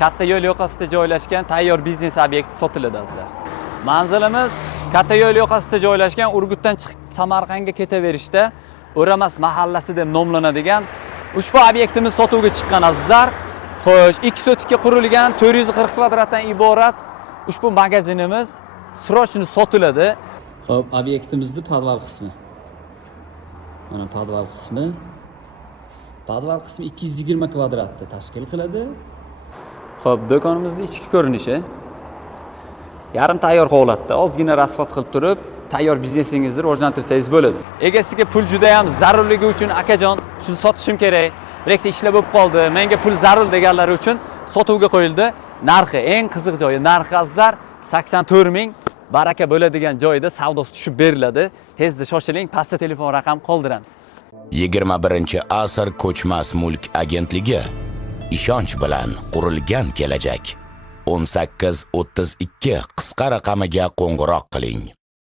katta yo'l yoqasida joylashgan tayyor biznes obyekti sotiladi azizlar. Manzilimiz katta yo'l yoqasida joylashgan Urgutdan chiqib Samarqandga ketaverishda O'ramas mahallasi deb nomlanadigan ushbu obyektimiz sotuvga chiqqan azizlar. Xo'sh, 2 sotikka qurilgan 440 kvadratdan iborat ushbu magazinimiz srochni sotiladi. Xo'p, obyektimizning podval qismi. Mana podval qismi. Podval qismi 220 kvadratni tashkil qiladi. Xo'p, do'konimizning ichki ko'rinishi yarim tayyor holatda, ozgina rasxod qilib turib, tayyor biznesingizni rivojlantirsangiz bo'ladi. Egasiga pul juda ham zarurligi uchun akajon, shuni sotishim kerak, direktda ishlab bo'lib qoldi, menga pul zarur deganlar uchun sotuvga qo'yildi. Narxi eng qiziq joyi, narxi azizlar 84 ming, baraka bo'ladigan joyda savdosi tushib beriladi. Tezda shoshiling, pastda telefon raqam qoldiramiz. 21-asr ko'chmas mulk agentligi ishonch bilan qurilgan kelajak. 1832 qisqa raqamiga qo'ng'iroq qiling.